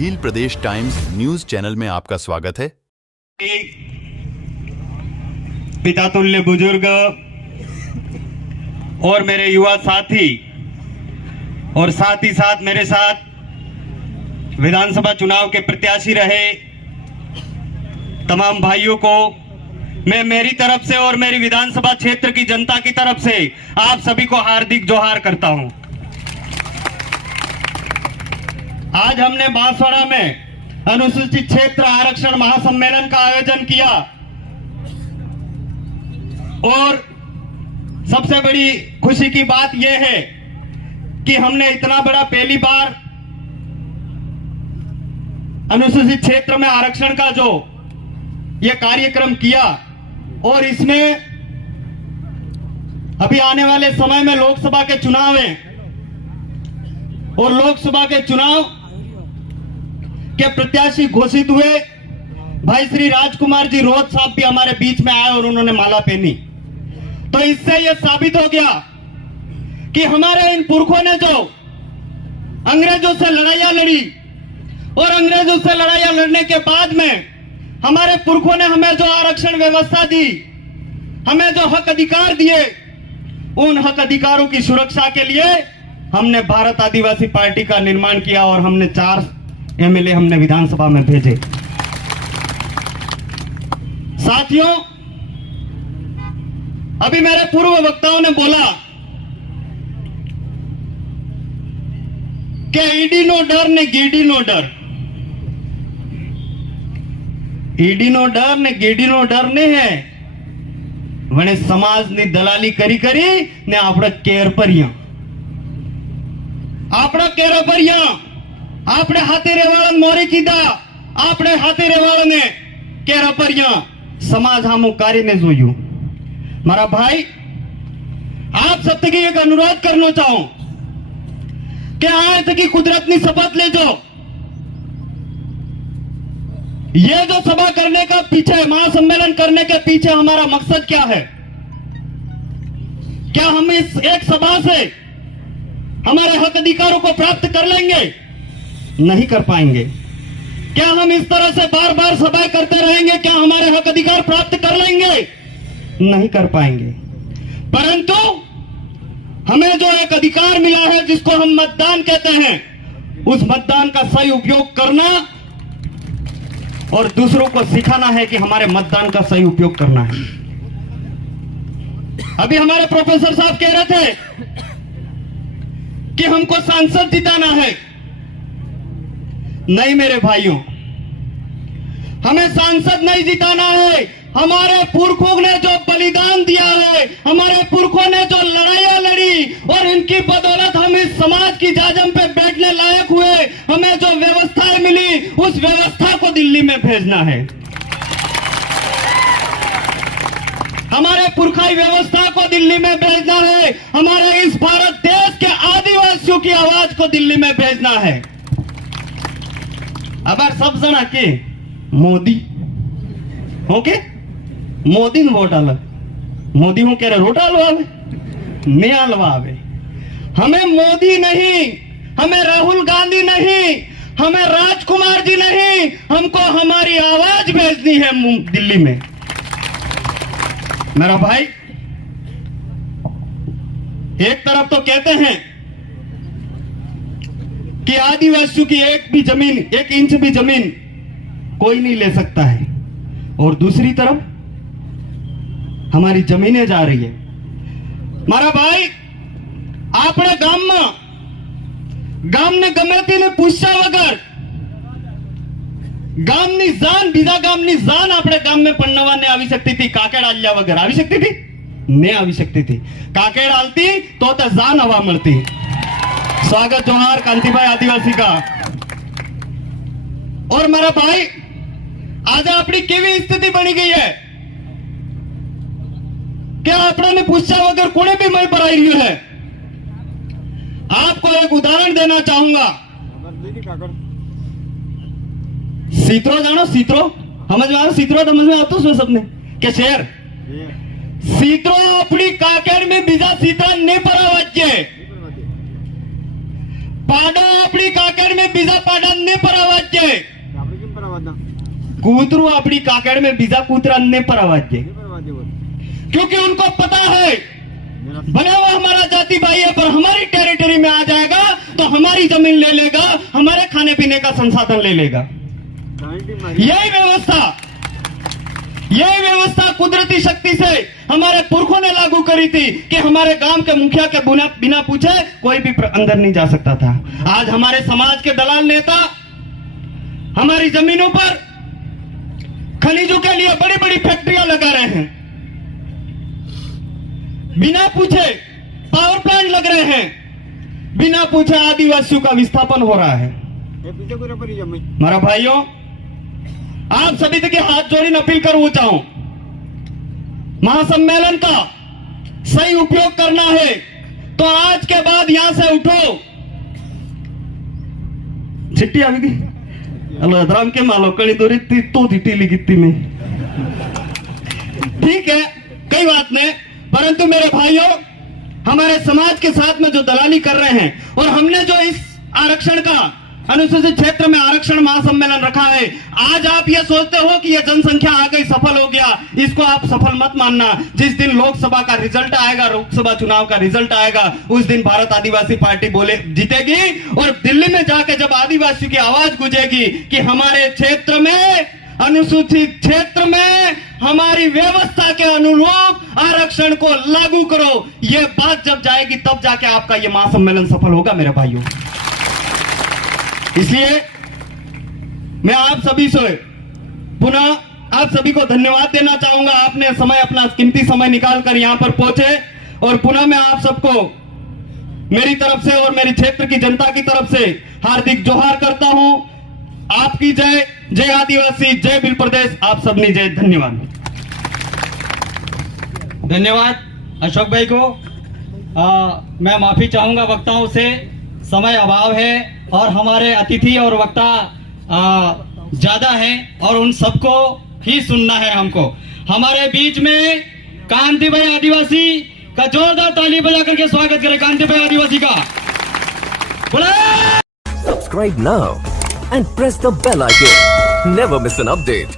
भील प्रदेश times news channel में आपका स्वागत है। पिता तुल्य बुजुर्ग और मेरे युवा साथी और साथ ही साथ मेरे साथ विधानसभा चुनाव के प्रत्याशी रहे तमाम भाइयों को मैं मेरी तरफ से और मेरी विधानसभा क्षेत्र की जनता की तरफ से आप सभी को हार्दिक जोहार करता हूं। आज हमने बांसवाड़ा में अनुसूचित क्षेत्र आरक्षण महासम्मेलन का आयोजन किया और सबसे बड़ी खुशी की बात यह है कि हमने इतना बड़ा पहली बार अनुसूचित क्षेत्र में आरक्षण का जो यह कार्यक्रम किया और इसमें अभी आने वाले समय में लोकसभा के चुनाव हैं और लोकसभा के चुनाव के प्रत्याशी घोषित हुए भाई श्री राजकुमार जी रोहत साहब भी हमारे बीच में आए और उन्होंने माला पहनी। तो इससे यह साबित हो गया कि हमारे इन पुरखों ने जो अंग्रेजों से लड़ाइयां लड़ी और अंग्रेजों से लड़ाइयां लड़ने के बाद में हमारे पुरखों ने हमें जो आरक्षण व्यवस्था दी, हमें जो हक अधिकार दिए, उन हक अधिकारों की सुरक्षा के लिए हमने भारत आदिवासी पार्टी का निर्माण किया और हमने 4 एमएलए हमने विधानसभा में भेजे। साथियों, अभी मेरे पूर्व वक्ताओं ने बोला कि ईडी नो डर ने गीडी नो डर, ईडी नो डर ने गीडी नो डर ने है वने समाज ની દલાલી કરી ને આપણે કેર પર્યા, આપણા કેર પર્યા, આપણે હાથે રેવાળા મોરી કીધા, આપણે હાથે રેવાળાને કેર પર્યા, समाज હામું કરીને જોયું। મારા ભાઈ, आप सबसे एक अनुरोध करना चाहूं कि आज की कुदरत की शपथ ले जो ये जो सभा करने का पीछे, महासम्मेलन करने के पीछे हमारा मकसद क्या है? क्या हम इस एक सभा से हमारे हक अधिकारों को प्राप्त कर लेंगे? नहीं कर पाएंगे। क्या हम इस तरह से बार बार सभाएं करते रहेंगे? क्या हमारे हक अधिकार प्राप्त कर लेंगे? नहीं कर पाएंगे। परंतु हमें जो एक अधिकार मिला है जिसको हम मतदान कहते हैं, उस मतदान का सही उपयोग करना और दूसरों को सिखाना है कि हमारे मतदान का सही उपयोग करना है। अभी हमारे प्रोफेसर साहब कह रहे थे कि हमको सांसद जिताना है। नहीं मेरे भाइयों, हमें सांसद नहीं जिताना है। हमारे पुरखों ने जो बलिदान दिया है, हमारे पुरखों ने जो लड़ाइयां लड़ी और इनकी बदौलत हम इस समाज की जाजम पे बैठने लायक हुए, हमें जो व्यवस्थाएं मिली, उस व्यवस्था को दिल्ली में भेजना है। हमारे पुरखाई व्यवस्था को दिल्ली में भेजना है। हमारे इस भारत देश के आदिवासियों की आवाज को दिल्ली में भेजना है। अब सब जना के मोदी ओके, मोदी ने वोट अलग, मोदी हूं कह रहे रोट हलवावे, मैं हलवावे। हमें मोदी नहीं, हमें राहुल गांधी नहीं, हमें राजकुमार जी नहीं, हमको हमारी आवाज भेजनी है दिल्ली में। मेरा भाई, एक तरफ तो कहते हैं कि आदिवासियों की एक भी जमीन, 1 इंच भी जमीन कोई नहीं ले सकता है, और दूसरी तरफ हमारी जमीनें जा रही है। मारा भाई, आपने गाम ने गमे ने पूछा वगर गामनी जान बीजा गामनी जान આપણે ગામ में પન્નવા ને આવી શકતી હતી, કાકેડ આલ્યા વગર આવી શકતી હતી? ને આવી શકતી હતી। કાકેડ આલતી તો તે જાન હવા મળતી। स्वागत जोहार कांतिभाई आदिवासी का। और मेरा भाई, आज अपनी केवी स्थिति बनी गई है कि आपने पूछा वगर कोने भी मैं पर आई है। आपको एक उदाहरण देना चाहूंगा। सीत्रो जानो, सीत्रो समझ में आओ, सीत्रो समझ में आता है सबने के शेर सीत्रो अपनी काकेड़ में बीजा सीत्रा नहीं परावच्चे पाडो આપણી કાકડ में બીજા પાડાને પર આવાજ જાય कूतरू अपनी काकड़ में बीजा कूतरा ने पर आवाज दे, क्योंकि उनको पता है भले वो हमारा जाति भाई है पर हमारी टेरिटरी में आ जाएगा तो हमारी जमीन ले लेगा, हमारे खाने पीने का संसाधन ले लेगा। यही व्यवस्था कुदरती शक्ति से हमारे पुरखों ने लागू करी थी कि हमारे गांव के मुखिया के बिना पूछे कोई भी अंदर नहीं जा सकता था। आज हमारे समाज के दलाल नेता हमारी जमीनों पर खनिजों के लिए बड़ी बड़ी फैक्ट्रियां लगा रहे हैं, बिना पूछे पावर प्लांट लग रहे हैं, बिना पूछे आदिवासियों का विस्थापन हो रहा है। मेरा भाइयों, आप सभी के हाथ जोड़ी अपील करूं चाहूं, महासम्मेलन का सही उपयोग करना है तो आज के बाद यहां से उठो। चिट्ठी आ गई राम के मालो कड़ी दूरी तो टीली गिट्टी में, ठीक है कई बात नहीं, परंतु मेरे भाइयों हमारे समाज के साथ में जो दलाली कर रहे हैं और हमने जो इस आरक्षण का अनुसूचित क्षेत्र में आरक्षण महासम्मेलन रखा है, आज आप ये सोचते हो कि ये जनसंख्या आ गई सफल हो गया, इसको आप सफल मत मानना। जिस दिन लोकसभा का रिजल्ट आएगा, लोकसभा चुनाव का रिजल्ट आएगा, उस दिन भारत आदिवासी पार्टी बोले जीतेगी और दिल्ली में जाके जब आदिवासी की आवाज गूंजेगी कि हमारे क्षेत्र में अनुसूचित क्षेत्र में हमारी व्यवस्था के अनुरूप आरक्षण को लागू करो, ये बात जब जाएगी तब जाके आपका ये महासम्मेलन सफल होगा मेरे भाइयों। इसलिए मैं आप सभी से पुनः आप सभी को धन्यवाद देना चाहूंगा। आपने समय अपना कीमती समय निकालकर यहां पर पहुंचे और पुनः मैं आप सबको मेरी तरफ से और मेरी क्षेत्र की जनता की तरफ से हार्दिक जोहार करता हूं। आपकी जय, जय आदिवासी, जय बिल प्रदेश, आप सबनी जय। धन्यवाद। धन्यवाद अशोक भाई को। मैं माफी चाहूंगा वक्ताओं से, समय अभाव है और हमारे अतिथि और वक्ता ज्यादा हैं और उन सबको ही सुनना है हमको। हमारे बीच में कांति भाई आदिवासी का जोरदार ताली बजा करके स्वागत करें। कांति भाई आदिवासी का Subscribe now and press the bell icon. Never miss an update.